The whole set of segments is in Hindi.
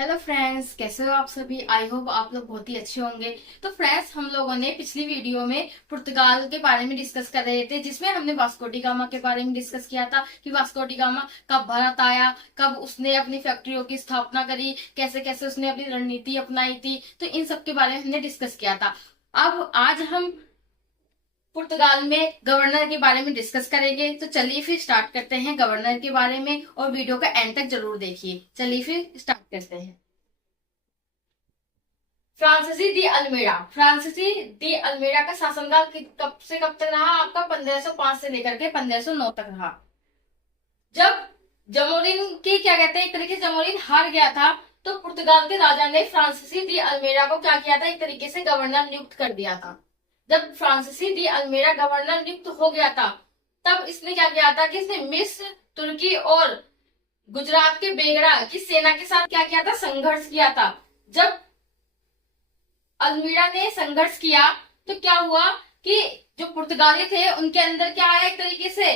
हेलो फ्रेंड्स, कैसे हो आप सभी। आई होप आप लोग बहुत ही अच्छे होंगे। तो फ्रेंड्स, हम लोगों ने पिछली वीडियो में पुर्तगाल के बारे में डिस्कस कर रहे थे, जिसमें हमने वास्को डी गामा के बारे में डिस्कस किया था कि वास्को डी गामा कब भारत आया, कब उसने अपनी फैक्ट्रियों की स्थापना करी, कैसे कैसे उसने अपनी रणनीति अपनाई थी। तो इन सब के बारे में हमने डिस्कस किया था। अब आज हम पुर्तगाल में गवर्नर के बारे में डिस्कस करेंगे। तो चलिए फिर स्टार्ट करते हैं गवर्नर के बारे में, और वीडियो का एंड तक जरूर देखिए। चलिए फिर स्टार्ट करते हैं। फ्रांसीसी दी अल्मेड़ा। फ्रांसीसी दी अल्मेड़ा का शासनकाल कब से कब तक रहा? आपका 1505 से लेकर के 1509 तक रहा। जब जमोरिन की क्या कहते हैं, एक तरीके से जमोरिन हार गया था, तो पुर्तगाल के राजा ने फ्रांसीसी दी अल्मेड़ा को क्या किया था, एक तरीके से गवर्नर नियुक्त कर दिया था। जब फ्रांसीसी दी अल्मेड़ा गवर्नर नियुक्त हो गया था, तब इसने क्या किया था कि इसने मिस्र, तुर्की और गुजरात के बेगड़ा की सेना के साथ क्या किया था, संघर्ष किया था। जब अल्मीड़ा ने संघर्ष किया तो क्या हुआ कि जो पुर्तगाली थे उनके अंदर क्या आया, एक तरीके से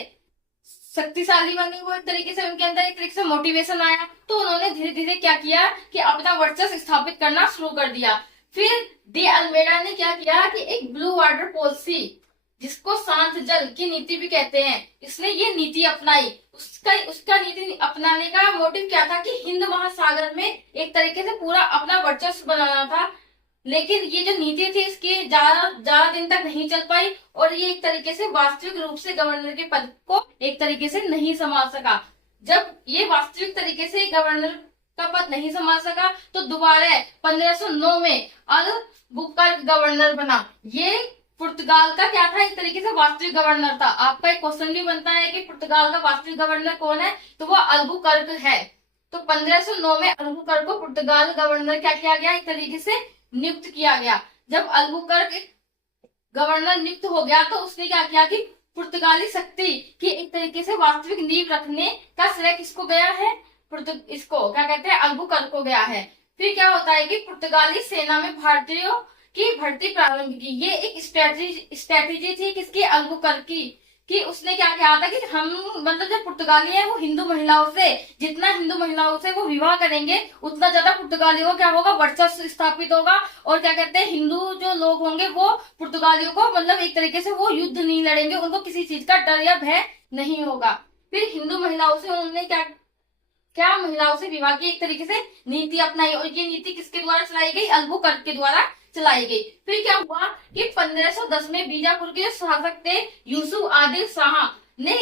शक्तिशाली बने वो, एक तरीके से उनके अंदर एक तरीके से मोटिवेशन आया। तो उन्होंने धीरे धीरे क्या किया कि अपना वर्चस्व स्थापित करना शुरू कर दिया। फिर दी अल्मेड़ा ने क्या किया कि एक ब्लू वाटर पॉलिसी, जिसको शांत जल की नीति भी कहते हैं, इसने ये नीति अपनाई। उसका नीति अपनाने का मोटिव क्या था कि हिंद महासागर में एक तरीके से पूरा अपना वर्चस्व बनाना था। लेकिन ये जो नीति थी इसकी ज्यादा दिन तक नहीं चल पाई, और ये एक तरीके से वास्तविक रूप से गवर्नर के पद को एक तरीके से नहीं संभाल सका। जब ये वास्तविक तरीके से गवर्नर का पद नहीं संभाल सका, तो दोबारा 1509 में अल्बुकर्क गवर्नर बना। ये पुर्तगाल का क्या था, एक तरीके से वास्तविक गवर्नर था। आपका एक क्वेश्चन भी बनता है कि पुर्तगाल का वास्तविक गवर्नर कौन है, तो वो अल्बुकर्क है। तो 1509 में अल्बुकर्क को पुर्तगाल गवर्नर क्या किया गया, एक तरीके से नियुक्त किया गया। जब अल्बुकर्क गवर्नर नियुक्त हो गया, तो उसने क्या किया कि पुर्तगाली शक्ति की एक तरीके से वास्तविक नींव रखने का श्रेय किसको गया है, इसको क्या कहते हैं, अल्बुकर्क को गया है। फिर क्या होता है कि पुर्तगाली सेना में भारतीयों की भर्ती प्रारंभ की। ये एक स्ट्रेटेजी थी किसकी, अल्बुकर्क की, कि उसने क्या किया था कि हम मतलब जो पुर्तगाली है वो हिंदू महिलाओं से, जितना हिंदू महिलाओं से वो विवाह करेंगे उतना ज्यादा पुर्तगालियों को क्या होगा, वर्चस्व स्थापित होगा। और क्या कहते हैं, हिंदू जो लोग होंगे वो पुर्तगालियों को मतलब एक तरीके से वो युद्ध नहीं लड़ेंगे, उनको किसी चीज का डर या भय नहीं होगा। फिर हिंदू महिलाओं से उन्होंने क्या महिलाओं से विवाह की एक तरीके से नीति अपनाई, और ये नीति किसके द्वारा चलाई गई, अल्बुकर्क के द्वारा चलाई गई। फिर क्या हुआ कि 1510 में बीजापुर के शासक थे यूसुफ आदिल शाह ने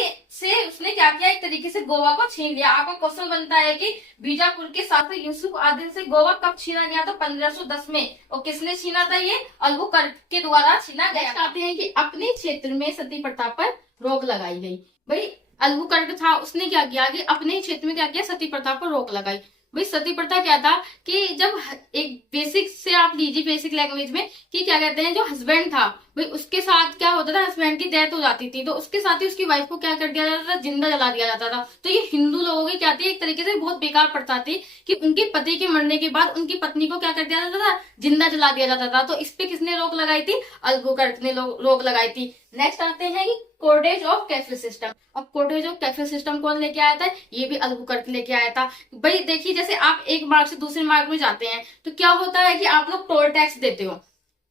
उसने क्या किया, एक तरीके से गोवा को छीन लिया। आपका क्वेश्चन बनता है कि बीजापुर के शासक यूसुफ आदिल से गोवा कब छीना गया, तो 1510 में। और किसने छीना था, ये अल्बुकर्क के द्वारा छीना गया। कहते हैं कि अपने क्षेत्र में सती प्रथा पर रोक लगाई गई। भाई अल्बुकर्क था, उसने क्या किया कि अपने क्षेत्र में क्या किया, सती प्रथा पर रोक लगाई। भाई सती प्रथा क्या था कि जब एक बेसिक से आप लीजिए, बेसिक लैंग्वेज में, कि क्या कहते हैं, जो हस्बैंड था भाई उसके साथ क्या होता था, हस्बैंड की डेथ हो जाती थी तो उसके साथ ही उसकी वाइफ को क्या कर दिया जाता था, जिंदा जला दिया जाता था। तो ये हिंदू लोगों की क्या थी, एक तरीके से बहुत बेकार प्रथा थी कि उनके पति के मरने के बाद उनकी पत्नी को क्या कर दिया जाता था, जिंदा जला दिया जाता था। तो इस पे किसने रोक लगाई थी, अल्बुकर्क ने रोक लगाई थी। नेक्स्ट आते हैं कि कोडेज ऑफ कैफे सिस्टम। अब कोडेज ऑफ कैफे सिस्टम कौन लेके आया था, ये भी अल्बुकर्क लेके आया था। भाई देखिए, जैसे आप एक मार्ग से दूसरे मार्ग में जाते हैं तो क्या होता है कि आप लोग टोल टैक्स देते हो।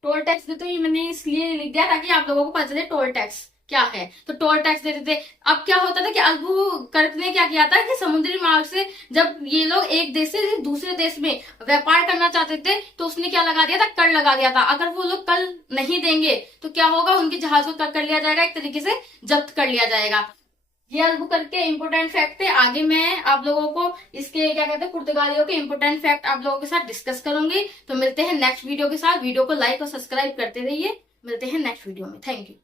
टोल टैक्स देते हो, ये मैंने इसलिए लिख दिया ताकि आप लोगों को पता चले टोल टैक्स क्या है। तो टोल टैक्स देते थे। अब क्या होता था कि अल्बुकर्क ने क्या किया था कि समुद्री मार्ग से जब ये लोग एक देश से दूसरे देश में व्यापार करना चाहते थे तो उसने क्या लगा दिया था, कर लगा दिया था। अगर वो लोग कर नहीं देंगे तो क्या होगा, उनके जहाज को कर लिया जाएगा, एक तरीके से जब्त कर लिया जाएगा। ये अल्बुकर्क के इंपोर्टेंट फैक्ट थे। आगे मैं आप लोगों को इसके क्या कहते हैं, पुर्तगालियों के इंपोर्टेंट फैक्ट आप लोगों के साथ डिस्कस करूंगी। तो मिलते हैं नेक्स्ट वीडियो के साथ। वीडियो को लाइक और सब्सक्राइब करते रहिए। मिलते हैं नेक्स्ट वीडियो में। Thank you.